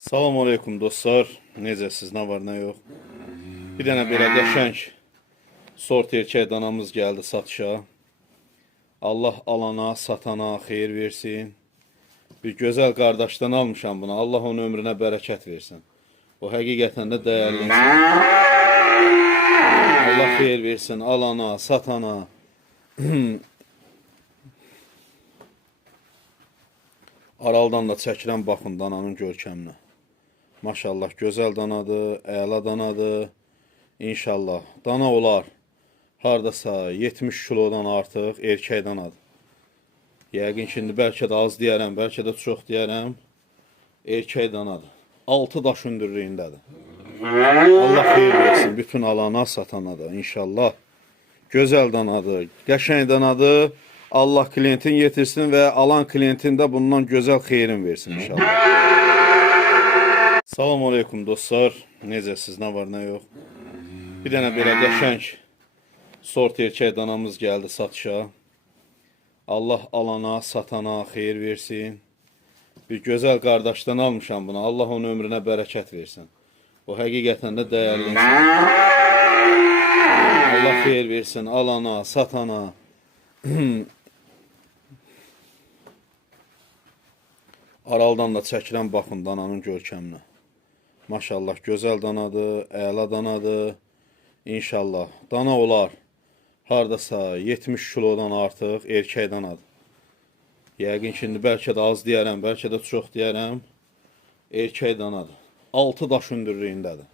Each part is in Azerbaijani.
Salam aleykum dostlar. Necəsiz, nə var, nə yox. Bir dənə belə qəşəng sort erkək danamız gəldi satışa. Allah alana, satana xeyir versin. Bir gözəl qardaşdan almışam bunu. Allah onun ömrünə bərəkət versin. O həqiqətən də dəyərli insan. Allah xeyir versin alana, satana. Araldan da çəkirəm, baxın dananın görkəminə. Maşallah, gözəl danadır, əla danadır. İnşallah dana olar. Hardasa 70 kilodan artıq erkək danadır. Yəqin ki, bəlkə də az deyərəm, bəlkə də çox deyərəm. Erkək danadır. 6 daş hündürlüyündədir. Allah xeyir versin bütün alana, satana da inşallah. Gözəl danadır, qəşəng danadır. Allah klientin yetirsin və alan klientin də bundan gözəl xeyrin versin inşallah. Salam aleykum dostlar. Necəsiz, nə var, nə yox. Bir dənə belə qəşəng sort erkək danamız gəldi satışa. Allah alana, satana xeyir versin. Bir gözəl qardaşdan almışam bunu. Allah onun ömrünə bərəkət versin. O həqiqətən də dəyərli insan. Allah xeyir versin alana, satana. Araldan da çəkirəm, baxın dananın görkəminə. Maşallah, gözəl danadır, əla danadır. İnşallah dana olar. Hardasa 70 kilodan artıq erkək danadır. Yəqin ki, bəlkə də az deyərəm, bəlkə də çox deyərəm. Erkək danadır. 6 daş hündürlüyündədir.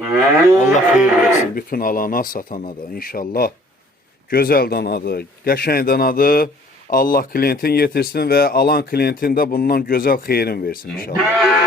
Allah xeyir versin bütün alana, satana da inşallah. Gözəl danadır, qəşəng danadır. Allah klientin yetirsin və alan klientin də bundan gözəl xeyrin versin inşallah.